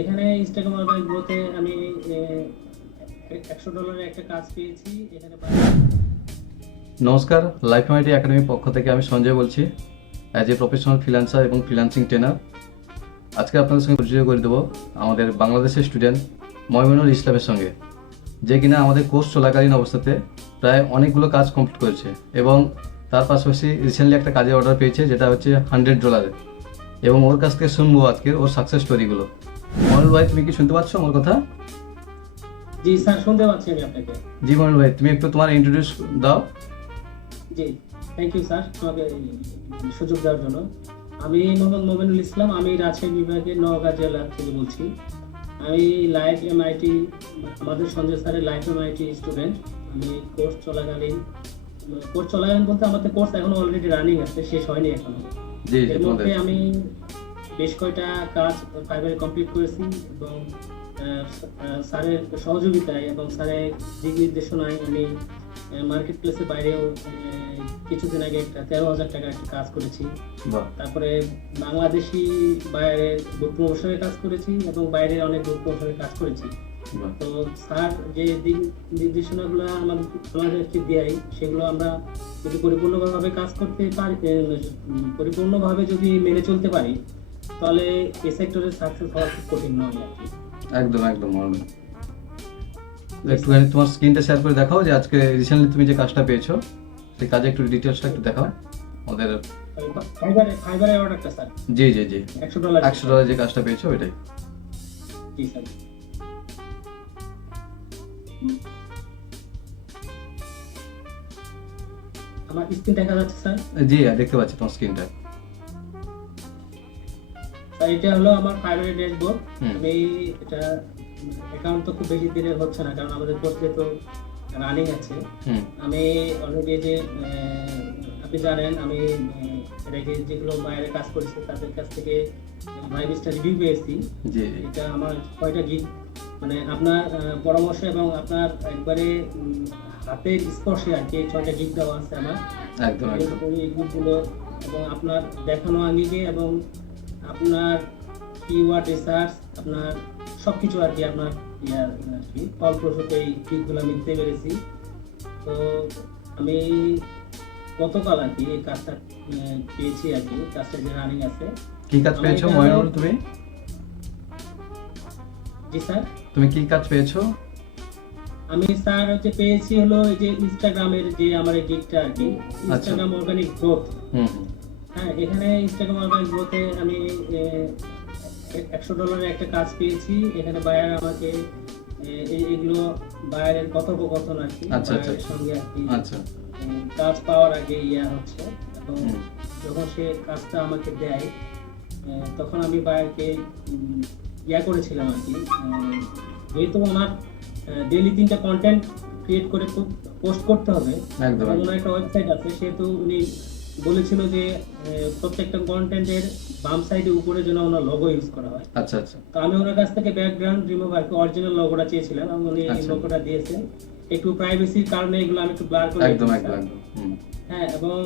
এখানে Instagram organic গ্রোথে আমি $100 একটা কাজ পেয়েছি এখানে। নমস্কার, লাইফ মাইটি একাডেমির পক্ষ থেকে আমি সঞ্জয় বলছি, অ্যাজ এ প্রফেশনাল ফ্রিল্যান্সার এবং ফ্রিল্যান্সিং ট্রেনার। আজকে আপনাদের সঙ্গে পরিচয় করে দেবো আমাদের বাংলাদেশের স্টুডেন্ট ময়মনুল ইসলামের সঙ্গে, যে কিনা আমাদের কোর্স চলাকালীন অবস্থাতে প্রায় অনেকগুলো কাজ কমপ্লিট করেছে এবং তার পাশাপাশি রিসেন্টলি একটা কাজের অর্ডার পেয়েছে, যেটা হচ্ছে $100। এবং ওর কাছ থেকে শুনবো আজকের ওর সাকসেস স্টোরিগুলো। ময়নুল ভাই, তুমি কি শুনতে পাচ্ছ আমার কথা? জি স্যার, শুনতে পাচ্ছি আমি আপনাকে। জি ময়নুল ভাই, তুমি একটু তোমার ইন্ট্রোডিউস দাও। জি, থ্যাংক ইউ স্যার আমাকে সুযোগ দেওয়ার জন্য। আমি মোহাম্মদ মমিনুল ইসলাম, আমি রাজশাহী বিভাগের নওগাঁ জেলা থেকে বলছি। আমি লাইফ এমআইটি, আমাদের সঞ্জয় স্যারের লাইফ এমআইটি স্টুডেন্ট। আমি কোর্স চলাকালীন বলতে আমাদের কোর্স এখনো অলরেডি রানিং আছে, শেষ হয়নি এখনো। জি জি, এর মধ্যে আমি বেশ কয়টা কাজ ফাইবারে কমপ্লিট করেছি এবং স্যারের সহযোগিতায় এবং স্যারের দিক নির্দেশনায় আমি মার্কেট প্লেসের বাইরেও কিছুদিন আগে একটা 13,000 টাকা একটা কাজ করেছি। তারপরে বাংলাদেশি বাইরের গ্রুপ প্রমোশনের কাজ করেছি এবং বাইরের অনেক গ্রুপ প্রমোশনের কাজ করেছি। তো স্যার যে দিক নির্দেশনাগুলো আমাদেরকে দেয়, সেগুলো আমরা যদি পরিপূর্ণভাবে কাজ করতে পারি, পরিপূর্ণভাবে যদি মেনে চলতে পারি, তাহলে এই সেক্টরে সাকসেস হওয়া খুব কঠিন নয় আর কি। একদম একদম। একটুখানি তোমার স্ক্রিনটা শেয়ার করে দেখাও যে আজকে রিসেন্টলি তুমি যে কাজটা পেয়েছো, সেই কাজে একটু ডিটেলসটা একটু দেখাও আমাদের। ফাইবারের অর্ডারটা স্যার। জি জি জি, $100 $100 যে কাজটা পেয়েছো ওইটাই। জি স্যার। আমার স্ক্রিন দেখা যাচ্ছে স্যার? জি দেখতে পাচ্ছি তোমার স্ক্রিনটা। স্যার, এটা হলো আমার ফাইবারের ড্যাশবোর্ড। আমি এটা অ্যাকাউন্ট তো খুব বেশি দিনের হচ্ছে না, কারণ আমাদের কোর্সে তো রানিং আছে। আমি অলরেডি যে আপনি জানেন, আমি এর আগে যেগুলো বাইরে কাজ করেছি তাদের কাছ থেকে 5 স্টার রিভিউ পেয়েছি। এটা আমার কয়টা গিগ, মানে আপনার পরামর্শ এবং আপনার একবারে হাতের স্পর্শে আর কি 6টা গিগ দেওয়া আছে আমার। একদম একদম। এই গিগগুলো এবং আপনার দেখানো আঙ্গিকে এবং আপনার কিওয়ার্ড রিসার্চ, আপনার সবকিছু আর কি, আপনার আর কি ফলপ্রসূ এই গিগগুলো আমি দিতে পেরেছি। তো আমি গতকাল আর কি এই কাজটা পেয়েছি আর কি, কাজটা যে রানিং আছে। কি কাজ পেয়েছো ময়নুল তুমি? জি স্যার। তুমি কি কাজ পেয়েছো? আমি স্যার হচ্ছে পেয়েছি হলো এই যে ইনস্টাগ্রামের যে আমার এই গিগটা আর কি, ইনস্টাগ্রাম অর্গানিক গ্রোথ। হ্যাঁ, এখানে ইনস্টাগ্রাম অর্গানিক গ্রোথে আমি $100 একটা কাজ পেয়েছি। এখানে বায়ার আমাকে এগুলো বায়ারের কথোপকথন আর কি, বায়ারের সঙ্গে আর কি কাজ পাওয়ার আগে হচ্ছে, এবং যখন সে কাজটা আমাকে দেয় তখন আমি বায়ারকে করেছিলাম আর কি। যেহেতু আমার ডেইলি 3টা কন্টেন্ট ক্রিয়েট করে পোস্ট করতে হবে, ওনার একটা ওয়েবসাইট আছে, সেহেতু উনি বলেছিল যে প্রত্যেকটা কন্টেন্টের বাম সাইডে উপরে যেন ওনার লোগো ইউজ করা হয়। আচ্ছা আচ্ছা। তো আমি ওনার কাছ থেকে ব্যাকগ্রাউন্ড রিমুভ আর কি অরিজিনাল লোগোটা চেয়েছিলাম, এবং উনি এই লোগোটা দিয়েছেন। একটু প্রাইভেসির কারণে এগুলো আমি একটু ব্লার করে একদম একদম। হ্যাঁ, এবং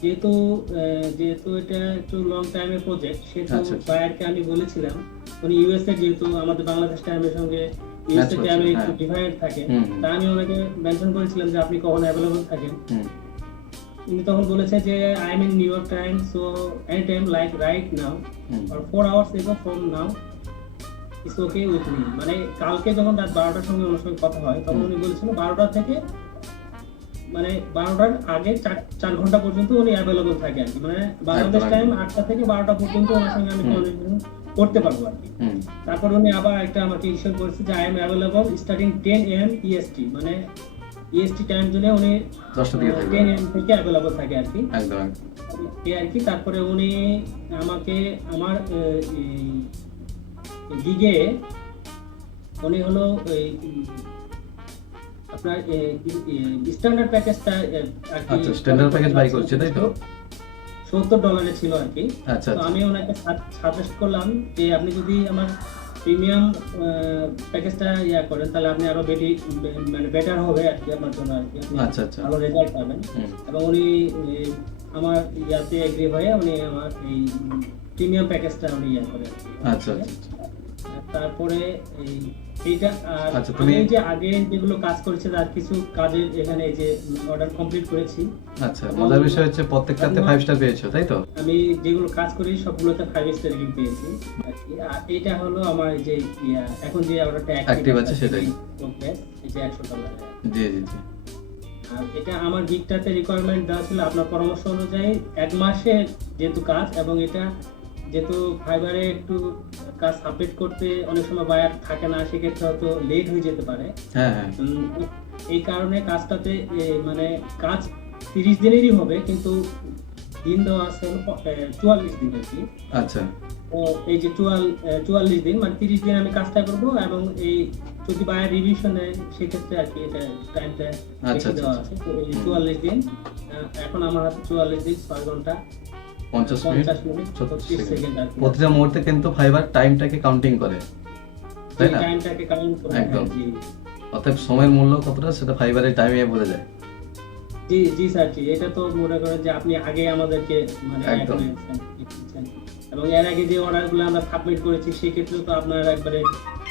যেহেতু এটা একটু লং টাইমের প্রজেক্ট, সেহেতু বায়ারকে আমি বলেছিলাম, উনি ইউএসএ, যেহেতু আমাদের বাংলাদেশ টাইমের সঙ্গে ইউএসএ টাইমে একটু ডিফারেন্ট থাকে, তা আমি ওনাকে মেনশন করেছিলাম যে আপনি কখন অ্যাভেলেবল থাকেন। উনি তখন বলেছে যে I am in new York time, so any time like right now or 4 hours ago from now it's okay with me. মানে কালকে যখন রাত 12টার সময় ওনার সঙ্গে কথা হয়, তখন উনি বলেছিল 12টা থেকে, মানে 12টার আগে 4 ঘন্টা পর্যন্ত উনি অ্যাভেলেবল থাকে আর কি, মানে বাংলাদেশ টাইম 8টা থেকে 12টা পর্যন্ত ওনার সঙ্গে আমি কমিউনিকেশন করতে পারবো আর কি। তারপর উনি আবার একটা আমাকে ইস্যু করেছে যে I am available starting 10 AM EST, মানে EST টাইম জোনে উনি 10 AM থেকে অ্যাভেলেবল থাকে আর কি। এই আর কি। তারপরে উনি আমাকে আমার গিগে উনি হলো আপনার স্ট্যান্ডার্ড প্যাকেজটা আর কি, স্ট্যান্ডার্ড প্যাকেজ বাই করছে তাই তো? $70 ছিল আর কি। তো আমি ওনাকে সাজেস্ট করলাম যে আপনি যদি আমার প্রিমিয়াম প্যাকেজটা করেন, তাহলে আপনি আরো মানে বেটার হবে আর কি আপনার জন্য আর কি, আপনি ভালো রেজাল্ট পাবেন। এবং উনি আমার এগ্রি হয়ে উনি আমার এই প্রিমিয়াম প্যাকেজটা উনি করে। তারপরে এইটা আর আচ্ছা, আমি তুমি- যে আগে যেগুলো কাজ করেছি তার কিছু কাজের এখানে এই যে অর্ডার কমপ্লিট করেছি। আচ্ছা, মজার বিষয় হচ্ছে প্রত্যেকটাতে 5 স্টার পেয়েছো, তাই তো? আমি যেগুলো কাজ করি সবগুলোতে 5 স্টার রিভিউ পেয়েছি আর কি। আর এটা হলো আমার যে এখন যে অর্ডারটা অ্যাক্টিভ আছে সেটাই। এই যে $100। জি জি জি। আর এটা আমার গিগটাতে রিকোয়ারমেন্ট দেওয়া ছিল আপনার পরামর্শ অনুযায়ী 1 মাসে যেহেতু কাজ, এবং এটা যেহেতু ফাইবারে একটু কাজ সাবমিট করতে অনেক সময় বায়ার থাকে না, সেক্ষেত্রে হয়তো লেট হয়ে যেতে পারে। হ্যাঁ হ্যাঁ। এই কারণে কাজটাতে মানে কাজ 30 দিনেরই হবে, কিন্তু দিন দেওয়া আছে হলো 44 দিন আর কি। আচ্ছা তো এই যে 44 দিন মানে 30 দিন আমি কাজটা করব, এবং এই যদি বায়ার রিভিশন নেয় সেক্ষেত্রে আর কি এটা টাইমটা আচ্ছা, বেশি দেওয়া আচ্ছা। আছে। তো এই 44 দিন এখন আমার হাতে 44 দিন 6 ঘন্টা 50 মিনিট 50 মিনিট 36 সেকেন্ড আর কি। প্রতিটা মুহূর্তে কিন্তু ফাইবার টাইমটাকে কাউন্টিং করে, তাই না? টাইমটাকে কাউন্ট করে। একদম। জি অতএব সময়ের মূল্য কতটা সেটা ফাইবারের টাইমে বোঝা যায়। জি জি স্যার, জি এটা তো মনে করেন যে আপনি আগে আমাদেরকে মানে একদম। দিচ্ছেন। এবং এর আগে যে অর্ডারগুলো আমরা সাবমিট করেছি সেক্ষেত্রে তো আপনার একবারে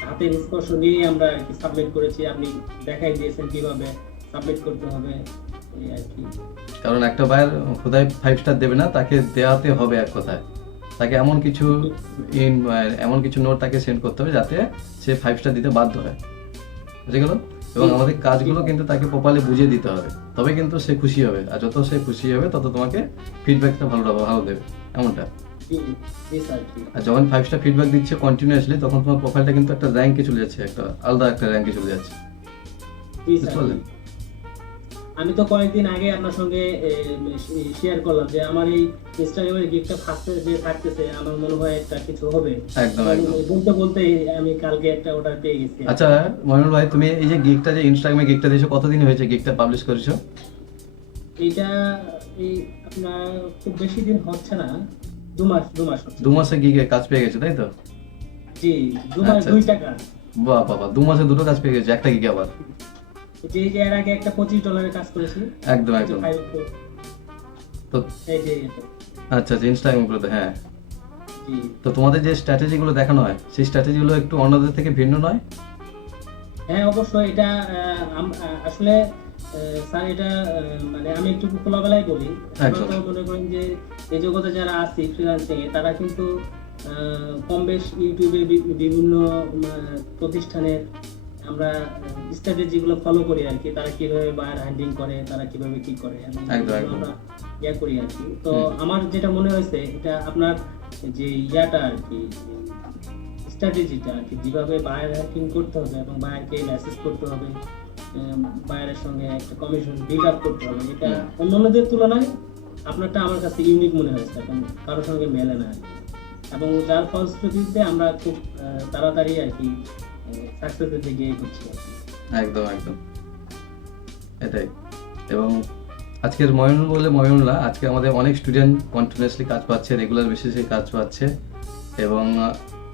হাতে স্পর্শ নিয়ে আমরা আর কি সাবমিট করেছি, আপনি দেখাই দিয়েছেন কিভাবে সাবমিট করতে হবে এই আর কি। কারণ একটা বায়ার খোদায় 5 স্টার দেবে না, তাকে দেওয়াতে হবে এক কথায়। তাকে এমন কিছু নোট তাকে সেন্ড করতে হবে যাতে সে 5 স্টার দিতে বাধ্য হয়, বুঝে গেল? এবং আমাদের কাজগুলো কিন্তু তাকে প্রপারলি বুঝিয়ে দিতে হবে, তবে কিন্তু সে খুশি হবে। আর যত সে খুশি হবে তত তোমাকে ফিডব্যাকটা ভালো দেবে, এমনটা। জি জি স্যার, জি আর যখন 5 স্টার ফিডব্যাক দিচ্ছে কন্টিনিউয়াসলি, তখন তোমার প্রোফাইলটা কিন্তু একটা র্যাঙ্কে চলে যাচ্ছে, একটা আলাদা একটা র্যাঙ্কে চলে যাচ্ছে, জি বুঝতে স্যার। পারলেন? আমি তো কয়েকদিন আগে আপনার সঙ্গে শেয়ার করলাম যে আমার এই ইনস্টাগ্রামের গিগটা ফার্স্টে যে থাকতেছে, আমার মনে হয় একটা কিছু হবে। একদম একদম। বলতে বলতে আমি কালকে একটা অর্ডার পেয়ে গেছি। আচ্ছা মইনুল ভাই, তুমি এই যে গিগটা যে ইনস্টাগ্রামে গিগটা দিয়েছো, কতদিন হয়েছে গিগটা পাবলিশ করেছো? এইটা এই আপনার খুব বেশি দিন হচ্ছে না, 2 মাস হচ্ছে। 2 মাসে গিগে কাজ পেয়ে গেছো, তাই তো? জি 2 মাস আচ্ছা, 2 আচ্ছা। টাকা। বাহ বাবা, 2 মাসে দুটো কাজ পেয়ে গেছো, একটা গিগে আবার। যে এর আগে একটা $25 কাজ করেছি। একদম একদম। তো এই যে এটা। আচ্ছা আচ্ছা, ইনস্টাগ্রামগুলোতে, হ্যাঁ। জি তো তোমাদের যে স্ট্র্যাটেজিগুলো দেখানো হয়, সেই স্ট্র্যাটেজিগুলো একটু অন্যদের থেকে ভিন্ন নয়? হ্যাঁ অবশ্যই। এটা আসলে স্যার এটা মানে আমি একটু খোলামেলাই বলি। আমরা একদম। তো মনে করেন যে এই জগতে যারা আছি ফ্রিল্যান্সিং এ, তারা কিন্তু কম বেশ ইউটিউবে বিভিন্ন প্রতিষ্ঠানের আমরা স্ট্র্যাটেজি গুলো ফলো করি আর কি। তারা কিভাবে বায়ার হ্যান্ডলিং করে, তারা কিভাবে কি করে, এবং একদম, এগুলো একদম। আমরা করি আর কি। তো হুম। আমার যেটা মনে হয়েছে, এটা আপনার যে ইয়াটা আর কি, স্ট্র্যাটেজিটা আর কি, যেভাবে বায়ার হ্যান্ডলিং করতে হবে এবং বায়ারকে মেসেজ করতে হবে, বায়ারের সঙ্গে একটা কমিশন বিল্ড আপ করতে হবে, এটা অন্যান্যদের তুলনায় আপনারটা আমার কাছে ইউনিক মনে হয়েছে এবং কারোর সঙ্গে মেলে না আর কি। এবং যার ফলশ্রুতিতে আমরা খুব তাড়াতাড়ি আর কি সাকসেসের দিকে এগোচ্ছি আর কি। একদম একদম, এটাই। এবং আজকের ময়নুল বলে ময়নুল্লাহ, আজকে আমাদের অনেক স্টুডেন্ট কন্টিনিউয়াসলি কাজ পাচ্ছে, রেগুলার বেসিসে কাজ পাচ্ছে। এবং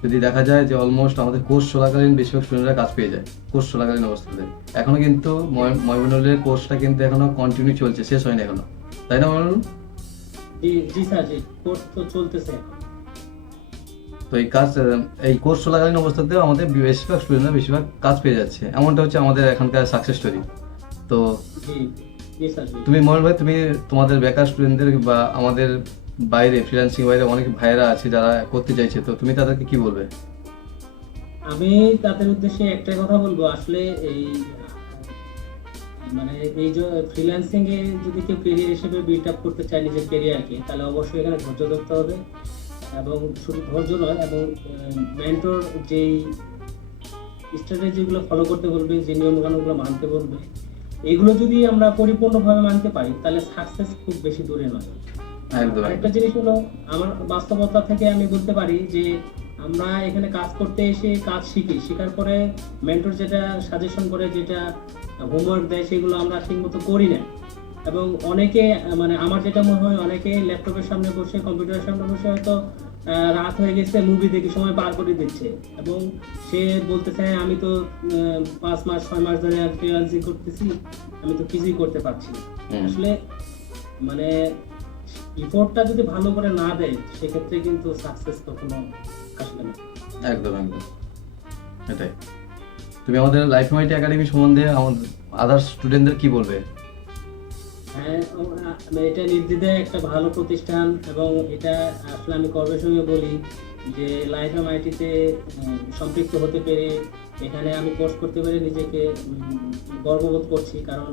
যদি দেখা যায় যে অলমোস্ট আমাদের কোর্স চলাকালীন বেশিরভাগ স্টুডেন্টরা কাজ পেয়ে যায় কোর্স চলাকালীন অবস্থাতে। এখনো কিন্তু ময়নুলের কোর্সটা কিন্তু এখনো কন্টিনিউ চলছে, শেষ হয়নি এখনো, তাই না ময়নুল? জি জি স্যার, জি কোর্স তো চলতেছে। তো এই কোর্স চলাকালীন অবস্থাতেও আমাদের বেশিরভাগ কাজ পেয়ে যাচ্ছে, এমনটা হচ্ছে আমাদের এখনকার সাকসেস স্টোরি। তো জি জি স্যার, জি। তুমি ময়ূর ভাই, তুমি তোমাদের বেকার স্টুডেন্টদের বা আমাদের বাইরে ফ্রিল্যান্সিং বাইরে অনেক ভাইয়েরা আছে যারা করতে চাইছে, তো তুমি তাদেরকে কি বলবে? আমি তাদের উদ্দেশ্যে একটা কথা বলবো, আসলে এই মানে এই যে ফ্রিল্যান্সিং এ যদি কেউ ক্যারিয়ার হিসেবে বিল্ড আপ করতে চায় নিজের ক্যারিয়ারকে, তাহলে অবশ্যই এখানে ধৈর্য ধরতে হবে। এবং শুধু ধৈর্য নয়, এবং মেন্টর যেই স্ট্র্যাটেজিগুলো ফলো করতে বলবে, যে নিয়মকানুনগুলো মানতে বলবে, এগুলো যদি আমরা পরিপূর্ণভাবে মানতে পারি, তাহলে সাকসেস খুব বেশি দূরে নয়। একদম আরেকটা একদম। জিনিস হলো, আমার বাস্তবতা থেকে আমি বলতে পারি যে আমরা এখানে কাজ করতে এসে কাজ শেখার পরে মেন্টর যেটা সাজেশন করে, যেটা হোমওয়ার্ক দেয়, সেগুলো আমরা ঠিকমতো করি না। এবং অনেকে মানে আমার যেটা মনে হয়, অনেকে ল্যাপটপের সামনে বসে, কম্পিউটারের সামনে বসে হয়তো রাত হয়ে গেছে, মুভি দেখে সময় পার করে দিচ্ছে, এবং সে বলতেছে আমি তো 5 মাস 6 মাস ধরে ফ্রিল্যান্সিং করতেছি, আমি তো কিছুই করতে পারছি না। আসলে মানে এফোর্টটা যদি ভালো করে না দেয়, সেক্ষেত্রে কিন্তু সাকসেস কখনো আসবে না। একদম একদম। এটাই। তুমি আমাদের লাইফ মাইটি একাডেমি সম্বন্ধে আমাদের আদার্স স্টুডেন্টদের কি বলবে? হ্যাঁ, এটা নির্দ্বিধায় একটা ভালো প্রতিষ্ঠান, এবং এটা আসলে আমি গর্বের সঙ্গে বলি যে লাইফ এমআইটিতে সম্পৃক্ত হতে পেরে, এখানে আমি কোর্স করতে পেরে নিজেকে গর্ববোধ করছি। কারণ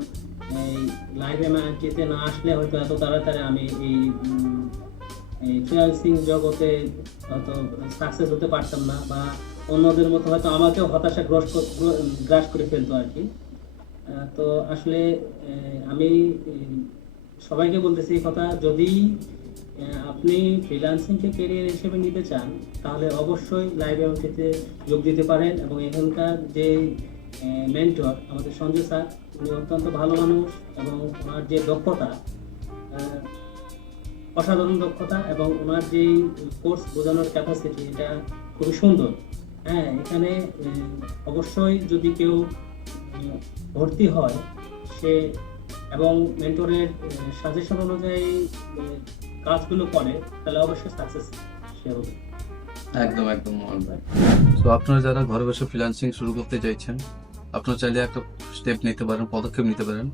এই লাইফ এমআইটিতে না আসলে হয়তো এত তাড়াতাড়ি আমি এই ফ্রিল্যান্সিং জগতে হয়তো সাকসেস হতে পারতাম না, বা অন্যদের মতো হয়তো আমাকেও হতাশা গ্রাস করে ফেলতো আর কি। তো আসলে আমি সবাইকে বলতেছি এই কথা, যদি আপনি ফ্রিল্যান্সিংকে ক্যারিয়ার হিসেবে নিতে চান, তাহলে অবশ্যই লাইভ এমআইটিতে যোগ দিতে পারেন। এবং এখানকার যে মেন্টর আমাদের সঞ্জয় স্যার, উনি অত্যন্ত ভালো মানুষ, এবং ওনার যে দক্ষতা, আহ, অসাধারণ দক্ষতা, এবং ওনার যে কোর্স বোঝানোর ক্যাপাসিটি, এটা খুবই সুন্দর। হ্যাঁ, এখানে অবশ্যই যদি কেউ ভর্তি হয়, সে এবং মেন্টরের সাজেশন অনুযায়ী কাজগুলো করে, তাহলে অবশ্যই সাকসেস সে হবে। একদম একদম মোহন ভাই। তো আপনারা যারা ঘরে বসে ফ্রিল্যান্সিং শুরু করতে চাইছেন, আপনারা চাইলে একটা স্টেপ নিতে পারেন, পদক্ষেপ নিতে পারেন,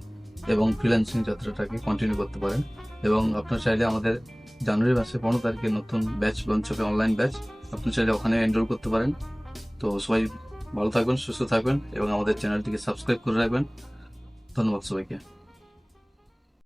এবং ফ্রিল্যান্সিং যাত্রাটাকে কন্টিনিউ করতে পারেন। এবং আপনারা চাইলে আমাদের জানুয়ারি মাসে 15 তারিখে নতুন ব্যাচ লঞ্চ হবে, অনলাইন ব্যাচ। আপনি চাইলে ওখানে এনরোল করতে পারেন। তো সবাই ভালো থাকবেন, সুস্থ থাকবেন, এবং আমাদের চ্যানেলটিকে সাবস্ক্রাইব করে রাখবেন। ধন্যবাদ সবাইকে।